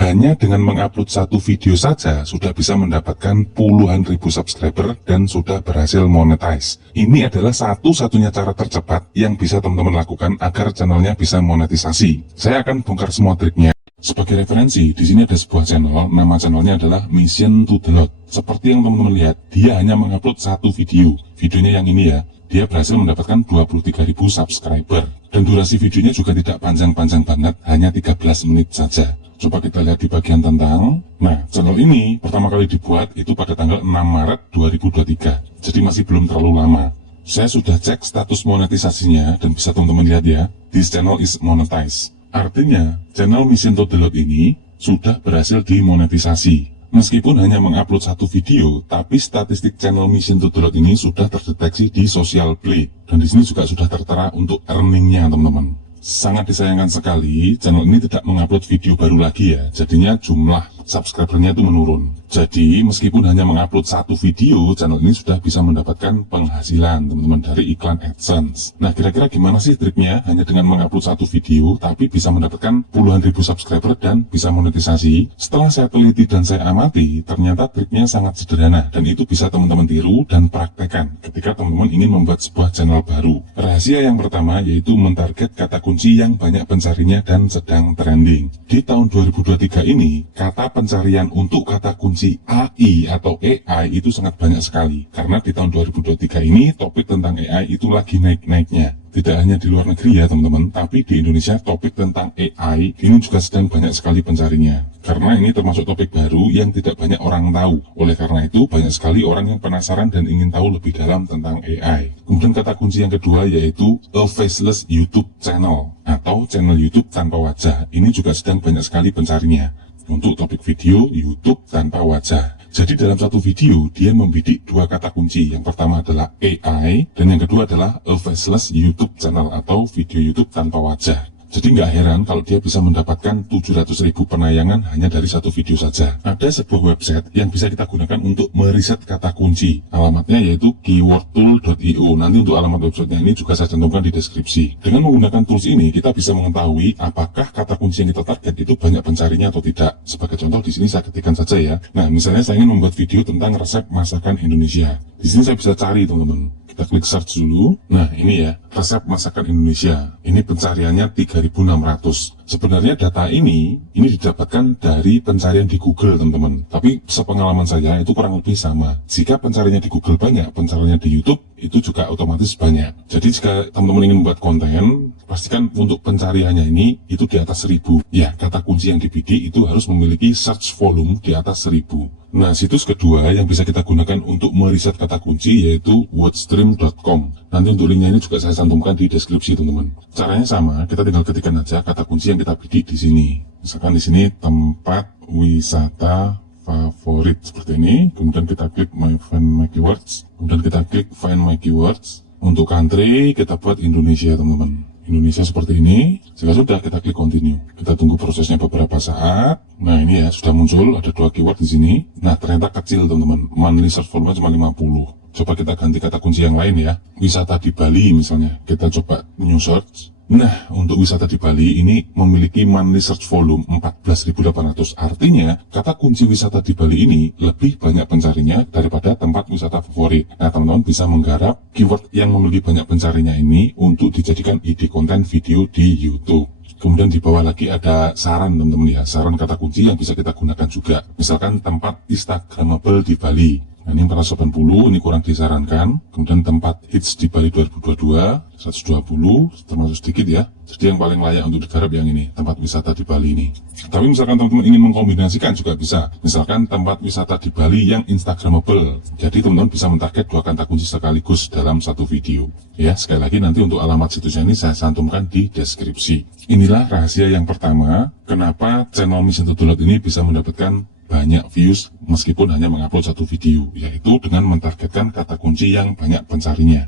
Hanya dengan mengupload satu video saja sudah bisa mendapatkan puluhan ribu subscriber dan sudah berhasil monetize. Ini adalah satu-satunya cara tercepat yang bisa teman-teman lakukan agar channelnya bisa monetisasi. Saya akan bongkar semua triknya. Sebagai referensi, di sini ada sebuah channel, nama channelnya adalah Mission to the Lot. Seperti yang teman-teman lihat, dia hanya mengupload satu video. Videonya yang ini ya, dia berhasil mendapatkan 23.000 subscriber. Dan durasi videonya juga tidak panjang-panjang banget, hanya 13 menit saja. Coba kita lihat di bagian tentang. Nah, channel ini pertama kali dibuat itu pada tanggal 6 Maret 2023. Jadi masih belum terlalu lama. Saya sudah cek status monetisasinya dan bisa teman-teman lihat ya. This channel is monetized. Artinya, channel Mission to the Lot ini sudah berhasil dimonetisasi. Meskipun hanya mengupload satu video, tapi statistik channel Mission to the Lot ini sudah terdeteksi di Social Blade. Dan di sini juga sudah tertera untuk earningnya, teman-teman. Sangat disayangkan sekali, channel ini tidak mengupload video baru lagi ya. Jadinya jumlah subscribernya itu menurun. Jadi, meskipun hanya mengupload satu video, channel ini sudah bisa mendapatkan penghasilan, teman-teman, dari iklan AdSense. Nah, kira-kira gimana sih triknya? Hanya dengan mengupload satu video, tapi bisa mendapatkan puluhan ribu subscriber dan bisa monetisasi. Setelah saya teliti dan saya amati, ternyata triknya sangat sederhana. Dan itu bisa teman-teman tiru dan praktekkan ketika teman-teman ingin membuat sebuah channel baru. Rahasia yang pertama yaitu mentarget kata kunci yang banyak pencarinya dan sedang trending. Di tahun 2023 ini, kata pencarian untuk kata kunci AI atau AI itu sangat banyak sekali. Karena di tahun 2023 ini, topik tentang AI itu lagi naik-naiknya. Tidak hanya di luar negeri ya teman-teman, tapi di Indonesia topik tentang AI ini juga sedang banyak sekali pencarinya. Karena ini termasuk topik baru yang tidak banyak orang tahu. Oleh karena itu, banyak sekali orang yang penasaran dan ingin tahu lebih dalam tentang AI. Kemudian kata kunci yang kedua yaitu a faceless YouTube channel atau channel YouTube tanpa wajah. Ini juga sedang banyak sekali pencarinya. Untuk topik video YouTube tanpa wajah. Jadi dalam satu video, dia membidik dua kata kunci. Yang pertama adalah AI, dan yang kedua adalah a faceless YouTube channel atau video YouTube tanpa wajah. Jadi nggak heran kalau dia bisa mendapatkan 700.000 penayangan hanya dari satu video saja. Ada sebuah website yang bisa kita gunakan untuk meriset kata kunci. Alamatnya yaitu keywordtool.io. Nanti untuk alamat websitenya ini juga saya cantumkan di deskripsi. Dengan menggunakan tools ini, kita bisa mengetahui apakah kata kunci yang kita target itu banyak pencarinya atau tidak. Sebagai contoh di sini saya ketikkan saja ya. Nah, misalnya saya ingin membuat video tentang resep masakan Indonesia. Di sini saya bisa cari teman-teman. Kita klik search dulu. Nah, ini ya, resep masakan Indonesia. Ini pencariannya 3.600. Sebenarnya data ini didapatkan dari pencarian di Google, teman-teman. Tapi sepengalaman saya itu kurang lebih sama. Jika pencariannya di Google banyak, pencariannya di YouTube itu juga otomatis banyak. Jadi jika teman-teman ingin membuat konten, pastikan untuk pencariannya ini itu di atas 1.000. Ya, kata kunci yang dibidik itu harus memiliki search volume di atas 1.000. Nah, situs kedua yang bisa kita gunakan untuk meriset kata kunci yaitu wordstream.com. Nanti untuk linknya ini juga saya cantumkan di deskripsi, teman-teman. Caranya sama, kita tinggal ketikkan aja kata kunci yang kita bidik di sini. Misalkan di sini tempat wisata favorit seperti ini. Kemudian kita klik find my keywords. Kemudian kita klik find my keywords. Untuk country kita buat Indonesia, teman-teman. Indonesia seperti ini. Jika sudah, kita klik continue. Kita tunggu prosesnya beberapa saat. Nah, ini ya, sudah muncul ada dua keyword di sini. Nah, ternyata kecil, teman-teman. Monthly search volume cuma 50. Coba kita ganti kata kunci yang lain ya. Wisata di Bali misalnya. Kita coba new search. Nah, untuk wisata di Bali ini memiliki monthly search volume 14.800. Artinya, kata kunci wisata di Bali ini lebih banyak pencarinya daripada tempat wisata favorit. Nah, teman-teman bisa menggarap keyword yang memiliki banyak pencarinya ini untuk dijadikan ide konten video di YouTube. Kemudian di bawah lagi ada saran, teman-teman ya. Saran kata kunci yang bisa kita gunakan juga. Misalkan tempat Instagramable di Bali. Nah, ini 480, ini kurang disarankan. Kemudian tempat hits di Bali 2022, 120, termasuk sedikit ya. Jadi yang paling layak untuk digarap yang ini, tempat wisata di Bali ini. Tapi misalkan teman-teman ingin mengkombinasikan juga bisa. Misalkan tempat wisata di Bali yang Instagramable. Jadi teman-teman bisa mentarget dua kata kunci sekaligus dalam satu video. Ya, sekali lagi nanti untuk alamat situsnya ini saya cantumkan di deskripsi. Inilah rahasia yang pertama, kenapa channel Mission to the Lot ini bisa mendapatkan banyak views meskipun hanya mengupload satu video, yaitu dengan mentargetkan kata kunci yang banyak pencarinya.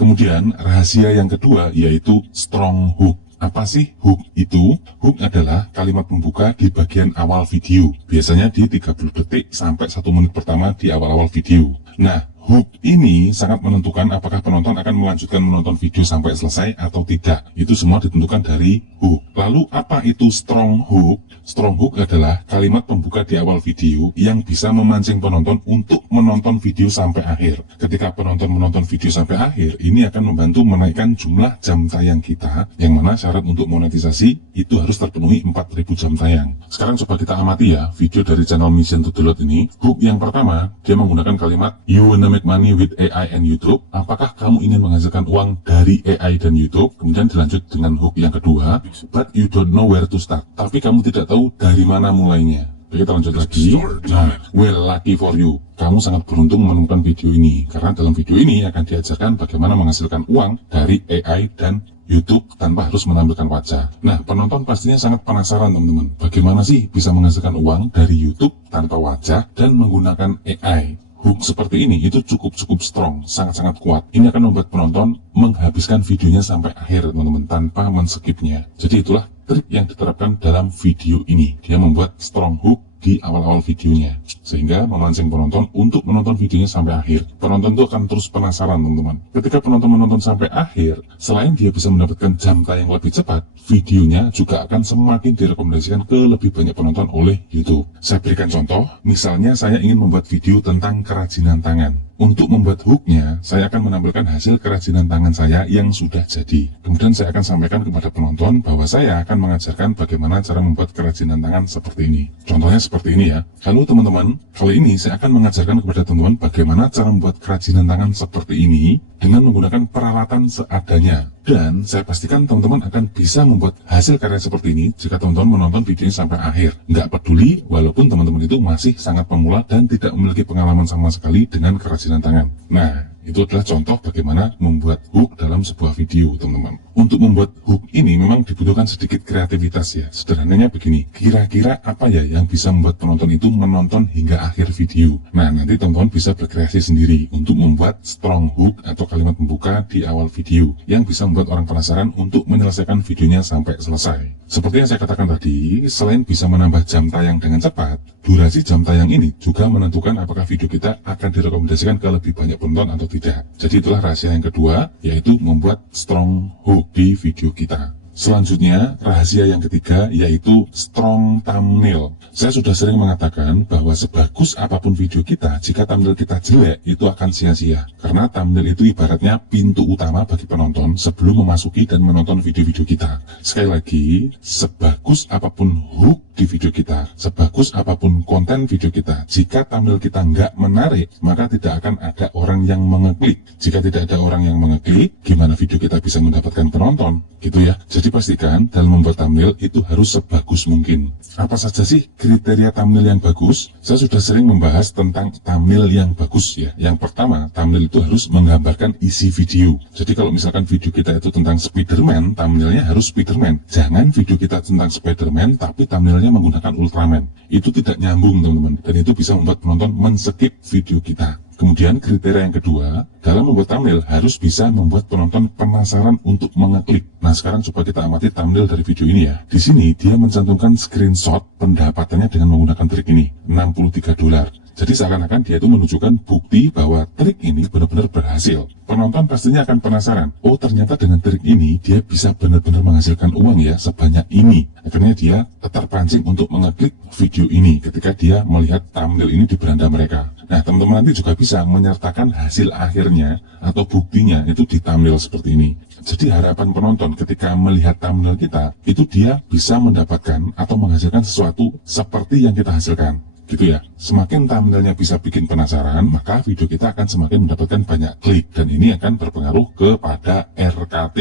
Kemudian rahasia yang kedua yaitu strong hook. Apa sih hook itu? Hook adalah kalimat pembuka di bagian awal video, biasanya di 30 detik sampai 1 menit pertama di awal-awal video. Nah, hook ini sangat menentukan apakah penonton akan melanjutkan menonton video sampai selesai atau tidak. Itu semua ditentukan dari hook. Lalu apa itu strong hook? Strong hook adalah kalimat pembuka di awal video yang bisa memancing penonton untuk menonton video sampai akhir. Ketika penonton menonton video sampai akhir, ini akan membantu menaikkan jumlah jam tayang kita, yang mana syarat untuk monetisasi itu harus terpenuhi 4000 jam tayang. Sekarang coba kita amati ya video dari channel Mission to the Lot ini. Hook yang pertama, dia menggunakan kalimat "You wanna make money with AI and YouTube?" Apakah kamu ingin menghasilkan uang dari AI dan YouTube? Kemudian dilanjut dengan hook yang kedua, "But you don't know where to start." Tapi kamu tidak tahu dari mana mulainya. Kita lanjut lagi. Nah, well, lucky for you. Kamu sangat beruntung menemukan video ini, karena dalam video ini akan diajarkan bagaimana menghasilkan uang dari AI dan YouTube tanpa harus menampilkan wajah. Nah, penonton pastinya sangat penasaran teman-teman, bagaimana sih bisa menghasilkan uang dari YouTube tanpa wajah dan menggunakan AI. Hook seperti ini itu cukup strong, sangat-sangat kuat. Ini akan membuat penonton menghabiskan videonya sampai akhir teman-teman, tanpa men-skipnya. Jadi itulah trik yang diterapkan dalam video ini. Dia membuat strong hook di awal-awal videonya, sehingga memancing penonton untuk menonton videonya sampai akhir. Penonton itu akan terus penasaran teman-teman. Ketika penonton menonton sampai akhir, selain dia bisa mendapatkan jam tayang lebih cepat, videonya juga akan semakin direkomendasikan ke lebih banyak penonton oleh YouTube. Saya berikan contoh, misalnya saya ingin membuat video tentang kerajinan tangan. Untuk membuat hooknya, saya akan menampilkan hasil kerajinan tangan saya yang sudah jadi. Kemudian saya akan sampaikan kepada penonton bahwa saya akan mengajarkan bagaimana cara membuat kerajinan tangan seperti ini. Contohnya seperti ini ya. Halo teman-teman, kali ini saya akan mengajarkan kepada teman-teman bagaimana cara membuat kerajinan tangan seperti ini dengan menggunakan peralatan seadanya. Dan saya pastikan teman-teman akan bisa membuat hasil karya seperti ini jika teman-teman menonton videonya sampai akhir. Nggak peduli walaupun teman-teman itu masih sangat pemula dan tidak memiliki pengalaman sama sekali dengan kerajinan tangan. Nah, itu adalah contoh bagaimana membuat hook dalam sebuah video teman-teman. Untuk membuat hook ini memang dibutuhkan sedikit kreativitas ya. Sederhananya begini, kira-kira apa ya yang bisa membuat penonton itu menonton hingga akhir video. Nah, nanti teman-teman bisa berkreasi sendiri untuk membuat strong hook atau kalimat pembuka di awal video yang bisa membuat orang penasaran untuk menyelesaikan videonya sampai selesai. Seperti yang saya katakan tadi, selain bisa menambah jam tayang dengan cepat, durasi jam tayang ini juga menentukan apakah video kita akan direkomendasikan ke lebih banyak penonton atau tidak. Jadi itulah rahasia yang kedua, yaitu membuat strong hook di video kita. Selanjutnya, rahasia yang ketiga yaitu strong thumbnail. Saya sudah sering mengatakan bahwa sebagus apapun video kita, jika thumbnail kita jelek, itu akan sia-sia. Karena thumbnail itu ibaratnya pintu utama bagi penonton sebelum memasuki dan menonton video-video kita. Sekali lagi, sebagus apapun hook di video kita, sebagus apapun konten video kita, jika thumbnail kita nggak menarik, maka tidak akan ada orang yang mengeklik. Jika tidak ada orang yang mengeklik, gimana video kita bisa mendapatkan penonton? Gitu ya. Jadi pastikan dalam membuat thumbnail itu harus sebagus mungkin. Apa saja sih kriteria thumbnail yang bagus? Saya sudah sering membahas tentang thumbnail yang bagus ya. Yang pertama, thumbnail itu harus menggambarkan isi video. Jadi kalau misalkan video kita itu tentang Spider-Man, thumbnailnya harus Spider-Man. Jangan video kita tentang Spider-Man tapi thumbnailnya menggunakan Ultraman. Itu tidak nyambung teman-teman, dan itu bisa membuat penonton men-skip video kita. Kemudian kriteria yang kedua, dalam membuat thumbnail harus bisa membuat penonton penasaran untuk mengeklik. Nah, sekarang coba kita amati thumbnail dari video ini ya. Di sini dia mencantumkan screenshot pendapatannya dengan menggunakan trik ini, $63. Jadi seakan-akan dia itu menunjukkan bukti bahwa trik ini benar-benar berhasil. Penonton pastinya akan penasaran, oh ternyata dengan trik ini dia bisa benar-benar menghasilkan uang ya sebanyak ini. Akhirnya dia terpancing untuk mengeklik video ini ketika dia melihat thumbnail ini di beranda mereka. Nah, teman-teman nanti juga bisa menyertakan hasil akhirnya atau buktinya itu di thumbnail seperti ini. Jadi harapan penonton ketika melihat thumbnail kita, itu dia bisa mendapatkan atau menghasilkan sesuatu seperti yang kita hasilkan. Gitu ya. Semakin thumbnailnya bisa bikin penasaran, maka video kita akan semakin mendapatkan banyak klik, dan ini akan berpengaruh kepada RKT,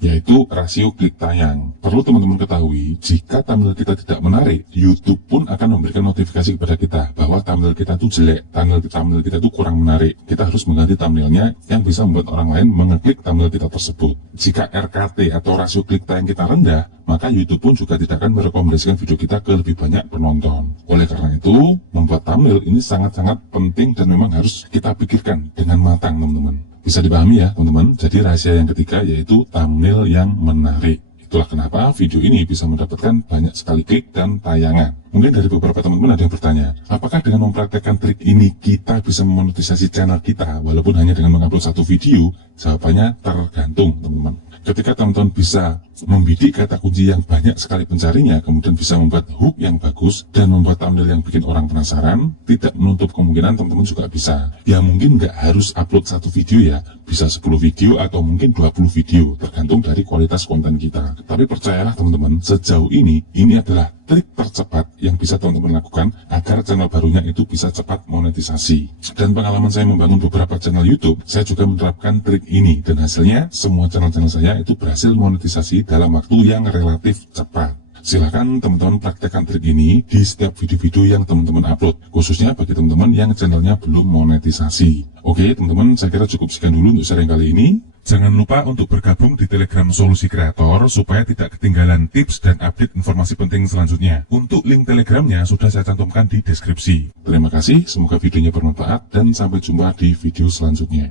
yaitu rasio klik tayang. Perlu teman-teman ketahui, jika thumbnail kita tidak menarik, YouTube pun akan memberikan notifikasi kepada kita bahwa thumbnail kita itu jelek, thumbnail kita itu kurang menarik. Kita harus mengganti thumbnailnya yang bisa membuat orang lain mengeklik thumbnail kita tersebut. Jika RKT atau rasio klik tayang kita rendah, maka YouTube pun juga tidak akan merekomendasikan video kita ke lebih banyak penonton. Oleh karena itu, membuat thumbnail ini sangat-sangat penting dan memang harus kita pikirkan dengan matang, teman-teman. Bisa dipahami ya, teman-teman. Jadi rahasia yang ketiga yaitu thumbnail yang menarik. Itulah kenapa video ini bisa mendapatkan banyak sekali klik dan tayangan. Mungkin dari beberapa teman-teman ada yang bertanya, apakah dengan mempraktekkan trik ini kita bisa memonetisasi channel kita walaupun hanya dengan mengupload satu video? Jawabannya tergantung, teman-teman. Ketika teman-teman bisa membidik kata kunci yang banyak sekali pencarinya, kemudian bisa membuat hook yang bagus dan membuat thumbnail yang bikin orang penasaran, tidak menutup kemungkinan teman-teman juga bisa. Ya mungkin nggak harus upload satu video ya, bisa 10 video atau mungkin 20 video, tergantung dari kualitas konten kita. Tapi percayalah teman-teman, sejauh ini adalah trik tercepat yang bisa teman-teman lakukan agar channel barunya itu bisa cepat monetisasi. Dan pengalaman saya membangun beberapa channel YouTube, saya juga menerapkan trik ini dan hasilnya semua channel-channel saya itu berhasil monetisasi dalam waktu yang relatif cepat. Silahkan teman-teman praktekkan trik ini di setiap video-video yang teman-teman upload, khususnya bagi teman-teman yang channelnya belum monetisasi. Oke teman-teman, saya kira cukup sekian dulu untuk sharing kali ini. Jangan lupa untuk bergabung di Telegram Solusi Kreator supaya tidak ketinggalan tips dan update informasi penting selanjutnya. Untuk link Telegramnya sudah saya cantumkan di deskripsi. Terima kasih, semoga videonya bermanfaat dan sampai jumpa di video selanjutnya.